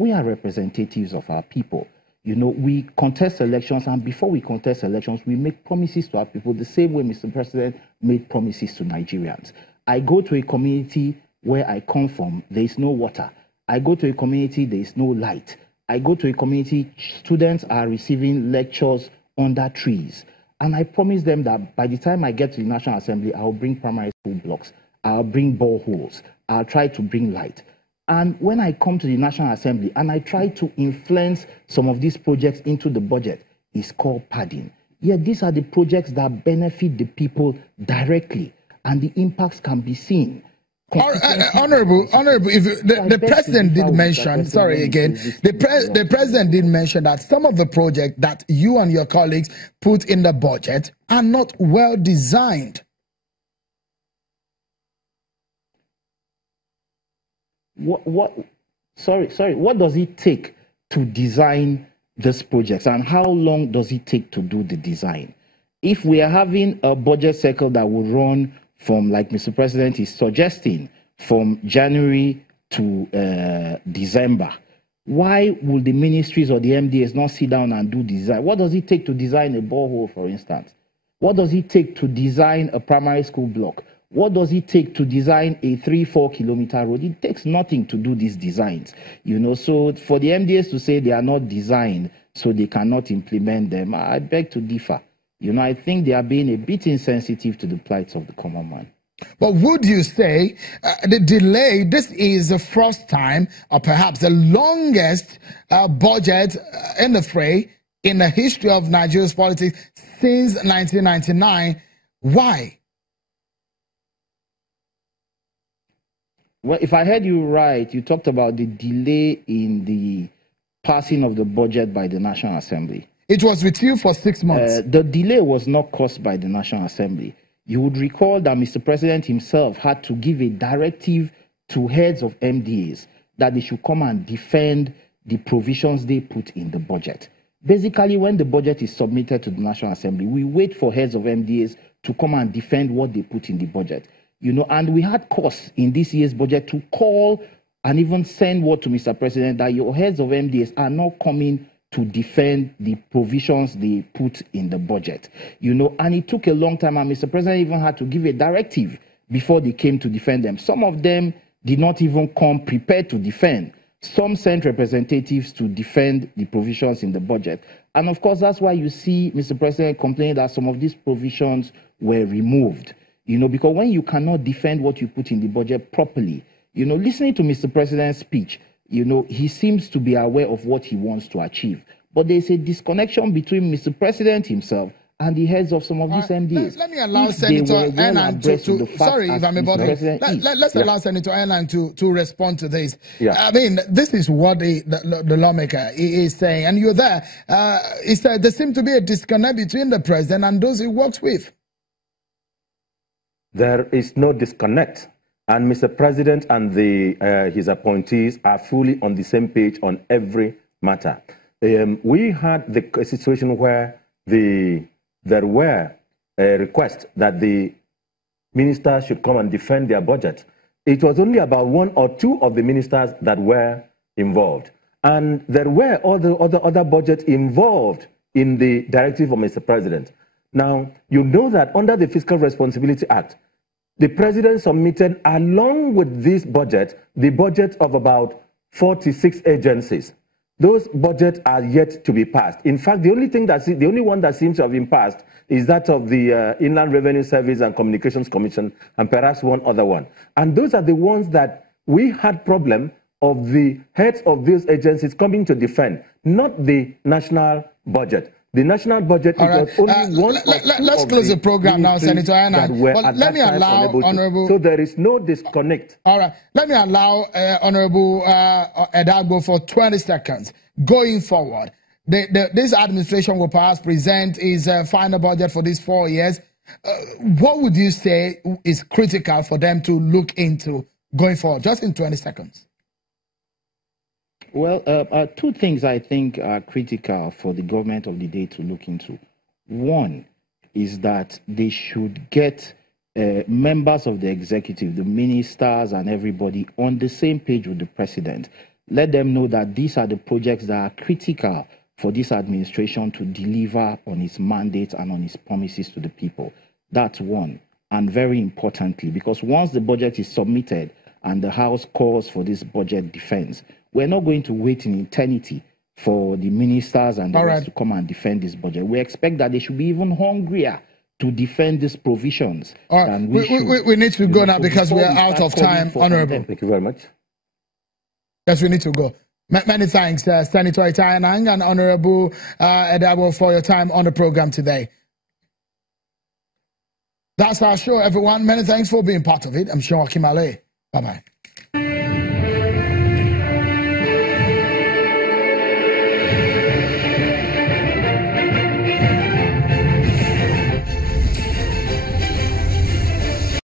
We are representatives of our people. You know, we contest elections, and before we contest elections, we make promises to our people the same way Mr. President made promises to Nigerians. I go to a community where I come from, there is no water. I go to a community, there is no light. I go to a community, students are receiving lectures under trees. And I promise them that by the time I get to the National Assembly, I'll bring primary school blocks, I'll bring boreholes, I'll try to bring light. And when I come to the National Assembly and I try to influence some of these projects into the budget, it's called padding. Yet these are the projects that benefit the people directly, and the impacts can be seen. Honorable, if the president did mention, the president did mention that some of the projects that you and your colleagues put in the budget are not well designed. What does it take to design these projects, and how long does it take to do the design? If we are having a budget cycle that will run from, like Mr. President is suggesting, from January to December, why would the ministries or the MDAs not sit down and do design? What does it take to design a borehole, for instance? What does it take to design a primary school block? What does it take to design a 3-4 kilometer road? It takes nothing to do these designs, you know. So for the MDAs to say they are not designed, so they cannot implement them, I beg to differ. You know, I think they are being a bit insensitive to the plight of the common man. But would you say the delay, this is the first time, or perhaps the longest budget in the fray in the history of Nigeria's politics since 1999? Why? Well, if I heard you right, you talked about the delay in the passing of the budget by the National Assembly. It was with you for 6 months. The delay was not caused by the National Assembly. You would recall that Mr. President himself had to give a directive to heads of MDAs that they should come and defend the provisions they put in the budget. Basically, when the budget is submitted to the National Assembly, we wait for heads of MDAs to come and defend what they put in the budget. You know, and we had cause in this year's budget to call and even send word to Mr. President that your heads of MDAs are not coming to defend the provisions they put in the budget. You know, and it took a long time, and Mr. President even had to give a directive before they came to defend them. Some of them did not even come prepared to defend. Some sent representatives to defend the provisions in the budget. And of course, that's why you see Mr. President complaining that some of these provisions were removed. You know, because when you cannot defend what you put in the budget properly, you know, listening to Mr. President's speech, you know, he seems to be aware of what he wants to achieve. But there's a disconnection between Mr. President himself and the heads of some of these MDAs. Let me allow Senator Enan to sorry if I'm about let's allow Senator Enan to respond to this. Yeah. I mean, this is what the lawmaker is saying, and you're there. He said there seems to be a disconnect between the president and those he works with. There is no disconnect, and Mr. President and his appointees are fully on the same page on every matter. We had a situation where there were requests that the ministers should come and defend their budget. It was only about 1 or 2 of the ministers that were involved, and there were other budgets involved in the directive of Mr. President. Now, you know that under the Fiscal Responsibility Act, the President submitted, along with this budget, the budget of about 46 agencies. Those budgets are yet to be passed. In fact, the only one that seems to have been passed is that of the Inland Revenue Service and Communications Commission, and perhaps one other one. And those are the ones that we had problem of the heads of these agencies coming to defend, not the national budget. The national budget is only one. Let's close the program now, Senator Enan. Well, let me allow Honorable. So there is no disconnect. All right. Let me allow Honorable Idagbo for 20 seconds. Going forward, this administration will perhaps present its final budget for these 4 years. What would you say is critical for them to look into going forward? Just in 20 seconds. Well, 2 things I think are critical for the government of the day to look into. One is that they should get members of the executive, the ministers and everybody on the same page with the president. let them know that these are the projects that are critical for this administration to deliver on its mandate and on its promises to the people. That's one. And very importantly, because once the budget is submitted and the House calls for this budget defense, we're not going to wait in eternity for the ministers and the rest to come and defend this budget. We expect that they should be even hungrier to defend these provisions. Than we need to go now because we are out of time, Honorable. Thank you very much. Yes, we need to go. Many thanks, Senator Itayanang and Honorable Idagbo, for your time on the program today. That's our show, everyone. Many thanks for being part of it. I'm Sean Kimale. Bye-bye.